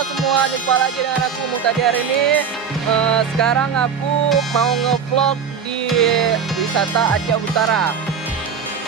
Halo semua, jumpa lagi dengan aku Muhtadi hari ini. Sekarang aku mau ngevlog di wisata Aceh Utara.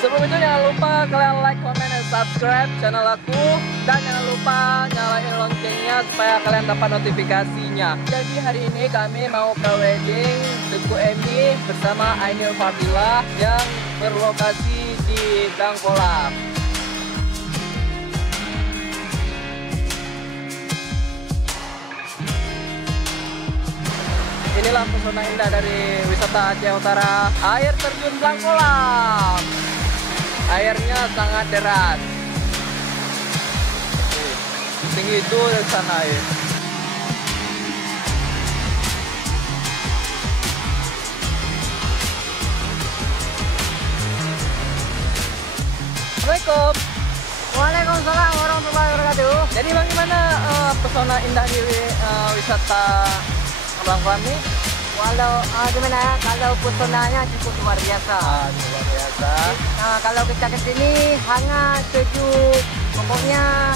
Sebelum itu jangan lupa kalian like, comment, dan subscribe channel aku. Dan jangan lupa nyalain loncengnya supaya kalian dapat notifikasinya. Jadi hari ini kami mau wedding Teguh Emi bersama Ainil Fardila yang berlokasi di Bangkolam. Inilah pesona indah dari wisata Aceh Utara, air terjun Bangkolam. Airnya sangat deras. Tinggi itu dari sana ya. Assalamualaikum. Waalaikumsalam warahmatullahi wabarakatuh. Jadi bagaimana pesona indah di wisata Bangkolam ini? Gimana ya? Kalau pesonanya cukup luar biasa. Luar biasa. Nah, kalau kita ke sini hangat, sejuk, pokoknya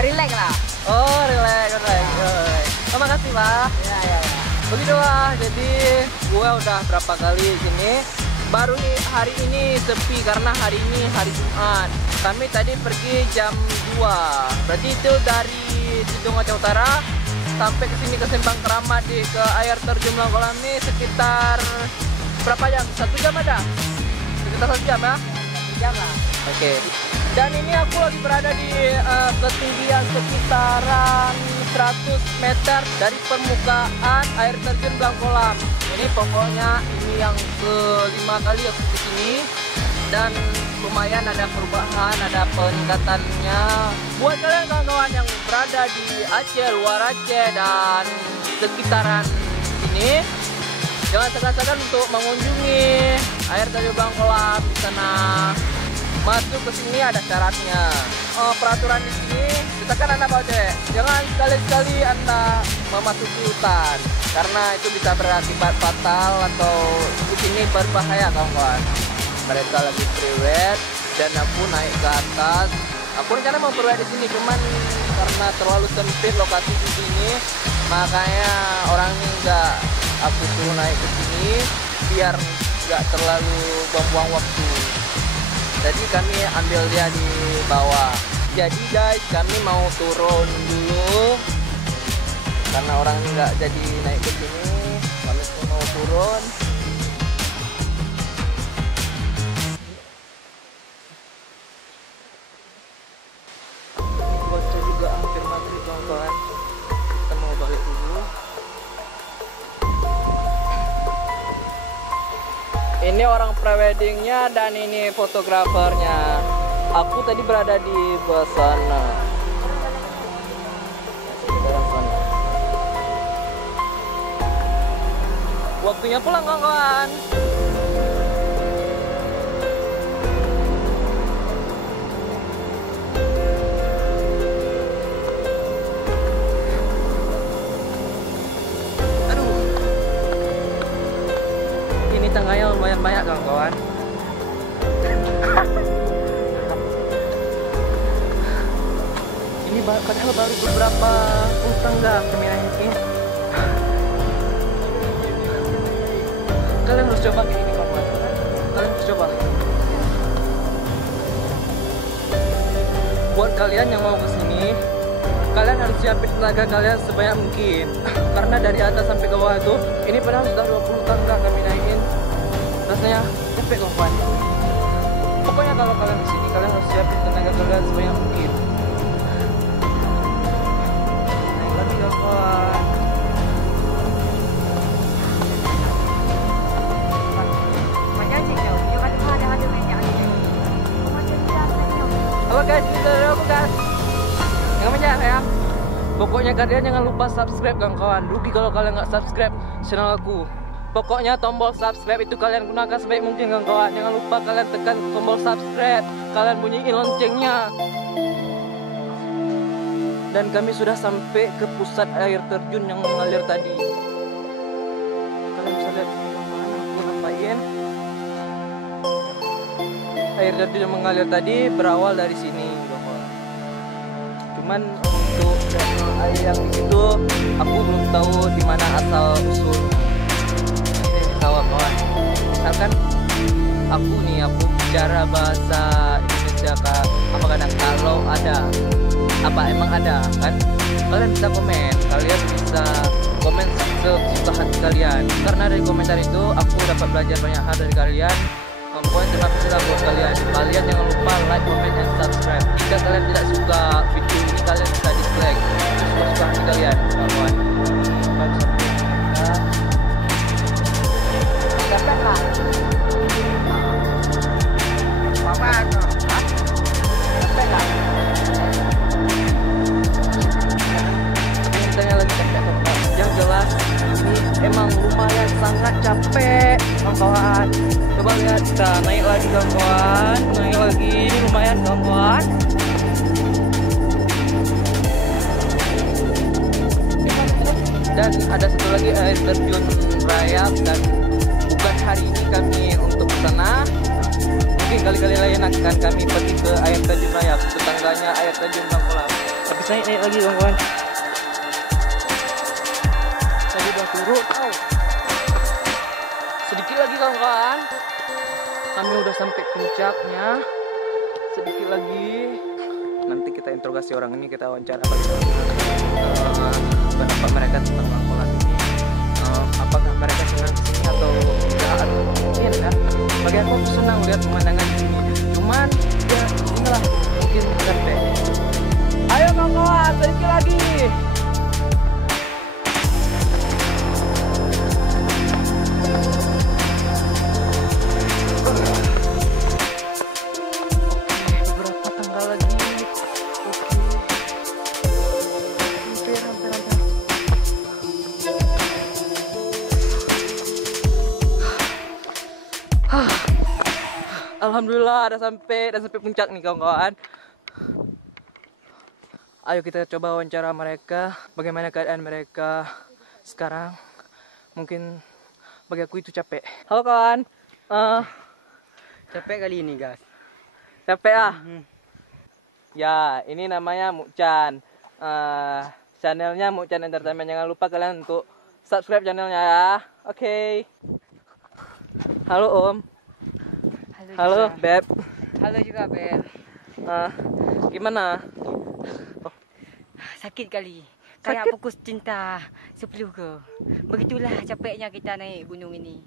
relax lah. Oh, relax. Terima kasih, Pak. Ya. Begitu lah, jadi gue udah berapa kali sini. Baru hari ini sepi karena hari ini hari Jumat. Kami tadi pergi jam 2. Berarti itu dari Tidung Aceh Utara sampai ke sini ke Sembang Keramat ke air terjun Bangkolam ini sekitar berapa jam? 1 jam ada? Sekitar 1 jam ya? 1 jam lah. Oke. Dan ini aku lagi berada di ketinggian sekitaran 100 meter dari permukaan air terjun Bangkolam. Ini pokoknya ini yang kelima kali aku ke sini dan lumayan ada perubahan, ada peningkatannya. Buat kalian kawan-kawan yang berada di Aceh, luar Aceh dan sekitaran sini, jangan segan-segan untuk mengunjungi air terjun Bangkolam di sana. Masuk ke sini ada syaratnya. Peraturan di sini, misalkan Anda bawa cewek, jangan sekali-sekali Anda memasuki hutan karena itu bisa berakibat fatal atau di sini berbahaya kawan-kawan. Mereka lagi priwet dan aku naik ke atas. Aku rencana mau priwet di sini, cuman karena terlalu sempit lokasi di sini, makanya orangnya nggak aku suruh naik ke sini biar nggak terlalu buang-buang waktu. Jadi kami ambil dia di bawah. Jadi guys, kami mau turun dulu karena orangnya nggak jadi naik ke sini. Kami mau turun. Kita mau balik dulu. Ini orang preweddingnya dan ini fotografernya. Aku tadi berada di bawah sana. Waktunya pulang kawan-kawan. Tangganya lumayan banyak kawan-kawan. Ini padahal baru beberapa tangga kami naiki. Kalian harus coba kayak ini kawan-kawan. Kalian harus coba. Buat kalian yang mau kesini, kalian harus siapin tenaga kalian sebanyak mungkin. Karena dari atas sampai ke bawah itu, ini padahal sudah 20 tangga kami naikin. Rasanya capek kawan. Pokoknya kalau kalian kesini, kalian harus siapin tenaga kalian sebanyak mungkin. Naik lagi kawan. Halo guys, ini dari aku guys. Yang banyak ya. Pokoknya kalian jangan lupa subscribe kawan-kawan. Rugi kalau kalian nggak subscribe channel aku. Pokoknya tombol subscribe itu kalian gunakan sebaik mungkin kawan-kawan. Jangan lupa kalian tekan tombol subscribe. Kalian bunyiin loncengnya. Dan kami sudah sampai ke pusat air terjun yang mengalir tadi. Kalian bisa lihat mana aku ngapain. Air terjun yang mengalir tadi berawal dari sini kawan. Cuman untuk air yang di situ aku belum tahu di mana asal usul. Ini kawan-kawan. Misalkan aku bicara bahasa Indonesia apa kadang kalau ada apa emang ada kan, kalian bisa komen, sesuka hati kalian, karena dari komentar itu aku dapat belajar banyak hal dari kalian. Pokoknya terima kasih lah buat kalian jangan lupa like, comment, dan subscribe. Jika kalian tidak suka video ini, kalian bisa dislike, suka hati kalian kawan. Yang jelas ini emang lumayan sangat capek kawan-kawan. Coba lihat, kita naik lagi kawan-kawan, naik lagi, ini lumayan kawan-kawan. Dan ada satu lagi air terjun Rayap, dan bukan hari ini kami untuk ke sana. Mungkin kali-kali lain akan kami pergi ke air terjun Rayap, tetangganya air terjun Blangkolam. Tapi saya naik lagi kawan-kawan. Tadi udah turun, sedikit lagi kawan-kawan. Kami udah sampai puncaknya. Sedikit lagi. Nanti kita interogasi orang ini, kita wawancara pendapat mereka tentang Blangkolam ini. Apakah mereka senang kesini atau enggak, atau mungkin kan? Bagi aku senang lihat pemandangan di sini. Cuman ya inilah mungkin capek. Ayo kawan-kawan, sedikit lagi. Alhamdulillah udah sampai puncak nih kawan-kawan. Ayo kita coba wawancara mereka, bagaimana keadaan mereka sekarang. Mungkin bagi aku itu capek. Halo kawan. Capek kali ini guys. Capek ah? Ya, ini namanya Mukchan. Channelnya Mukchan Entertainment. Jangan lupa kalian untuk subscribe channelnya ya. Oke. Halo Om. Halo Beb. Halo juga Beb. Gimana? Sakit kali. Kayak fokus cinta 10 ke. Begitulah capeknya kita naik gunung ini.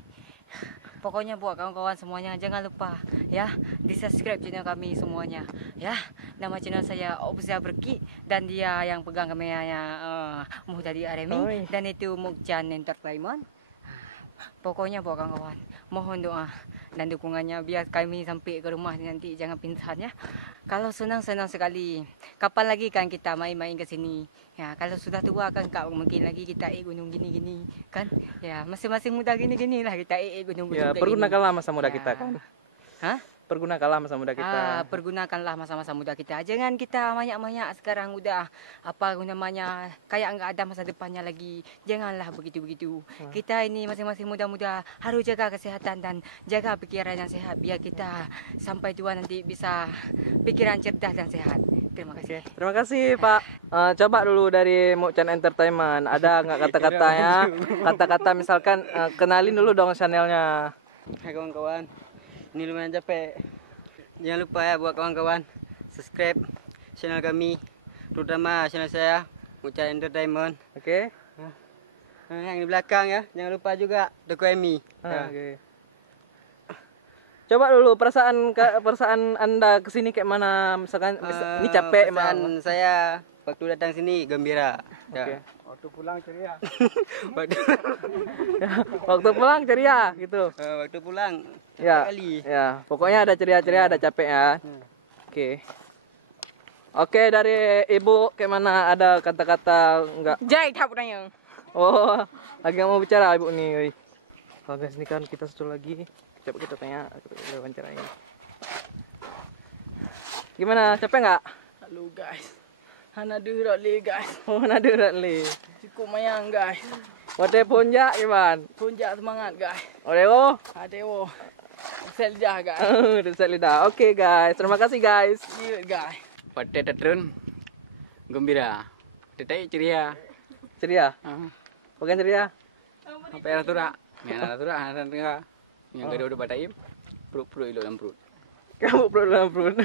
Pokoknya buat kawan-kawan semuanya jangan lupa ya di subscribe channel kami semuanya ya. Nama channel saya Obza Berki, dan dia yang pegang kameranya Muhtadi Aremi, dan itu Mukchan Entertainment. Pokoknya buat kawan-kawan mohon doa dan dukungannya biar kami sampai ke rumah nanti jangan pingsan ya. Kalau senang sekali. Kapan lagi kan kita main-main ke sini? Ya, kalau sudah tua kan kak mungkin lagi kita gunung gini-gini kan. Ya, masing-masing muda gini-gini lah kita gunung-gunung. Ya, pergunakanlah masa muda kita kan. Hah? Pergunakanlah masa muda kita. Pergunakanlah masa-masa muda kita. Jangan kita banyak-banyak sekarang udah namanya kayak nggak ada masa depannya lagi. Janganlah begitu-begitu. Kita ini masing-masing muda-muda harus jaga kesehatan dan jaga pikiran yang sehat biar kita sampai tua nanti bisa pikiran cerdas dan sehat. Terima kasih. Terima kasih Pak. Coba dulu dari Mukchan Entertainment. Ada nggak kata-katanya? Kata-kata misalkan kenalin dulu dong channelnya. Hai kawan-kawan. Ini lumayan capek. Jangan lupa ya buat kawan-kawan subscribe channel kami, terutama channel saya Mukchan Entertainment. Oke. Yang di belakang ya, jangan lupa juga Toko Emi. Oke. Coba dulu perasaan Anda kesini kayak mana? Misalkan ini capek emang. Saya waktu datang sini gembira. Okay. Ya. Waktu pulang ceria. Waktu pulang ceria gitu. Waktu pulang ya, kali. Ya, pokoknya ada ceria-ceria, ada capek ya. Oke. Oke, dari Ibu kayak mana, ada kata-kata enggak? Jai tak nanya. Oh, lagi mau bicara Ibu nih. Oh guys, ini kan kita satu lagi. Coba kita tanya, kita wawancara ini. Gimana, capek nggak? Halo guys. Hana durat le guys. Oh, hana durat le. Cukup mayang guys. Wate ponjak Iman. Ponjak semangat guys. Odewo. Adewo. Set lidah guys. Set lidah. Oke guys, terima kasih guys. Lihat guys. Wate terun. Gembira. Tetai ceria. Ceria. Ah. Bagian ceria. Apa era tura? Mina tura ada tengah. Yang kedua udah bataim. Perut ilo yang perut. Kamu perut dalam perut.